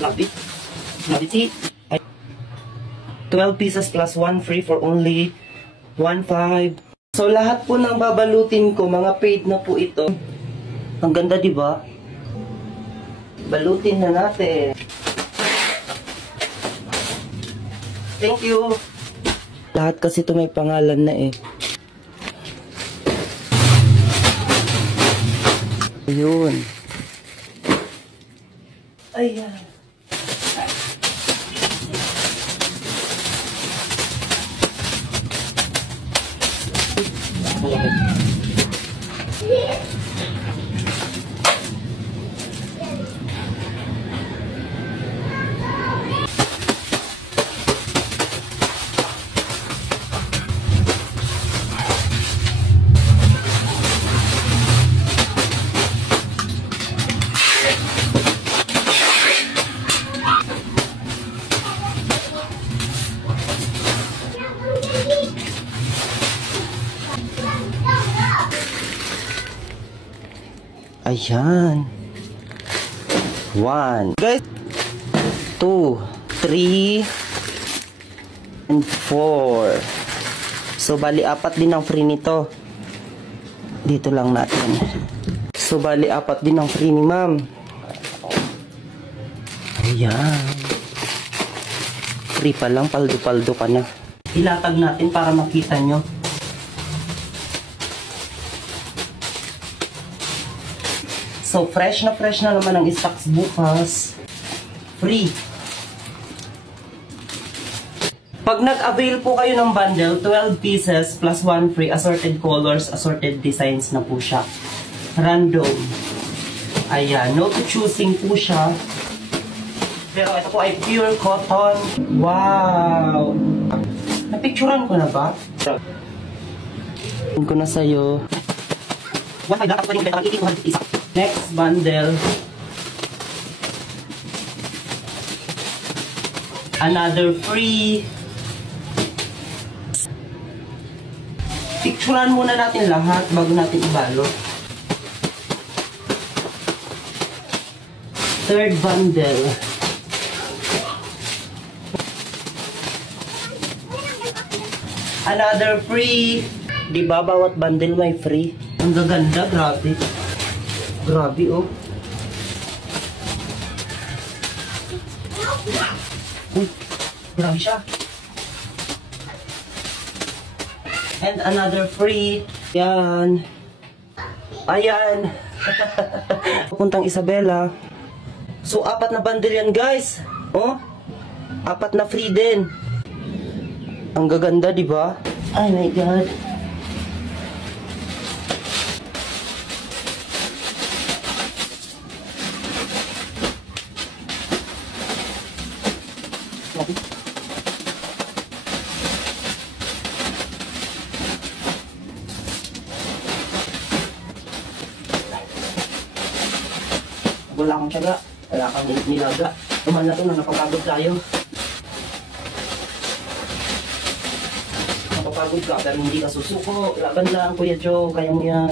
Love it. Love it, see? 12 pieces plus 1 free for only 1.5. So, lahat po ng babalutin ko, mga paid na po ito. Ang ganda, di ba? Balutin na natin. Thank you. Lahat kasi ito may pangalan na eh. Ayun. Ayan. Ayan. 1, guys. 2, 3, and 4. So, bali, 4 din ang free nito. Dito lang natin. So, bali, 4 din ang free ni ma'am. Ayan. Free pa lang, paldo-paldo ka na. Ilatag natin para makita nyo. So, fresh na naman ang stocks bukas. Free. Pag nag-avail po kayo ng bundle, 12 pieces plus 1 free, assorted colors, assorted designs na po siya. Random. Ayan, no to choosing po siya. Pero ito po ay pure cotton. Wow! Napicturean ko na ba? Ko na sa'yo. 1.5 lang, tapos pwede ko benta kang 80 isa. Next bundle. Another free. Picturean muna natin lahat bago natin ibalot. Third bundle. Another free. Di ba bawat bundle may free? Ang gaganda, grabe. Grabe, oh. Uy, grabe siya. And another free. Yan. Ayan. Pupuntang Isabela. So, 4 na bundle yan, guys. Oh, 4 na free din. Ang gaganda, di ba? Oh my God. Wala kang tiyaga, wala kang nilaga. Tumal na ito na napapagod tayo. Napapagod ka pero hindi ka susuko. Laban lang, Kuya Joe, kaya mo yan.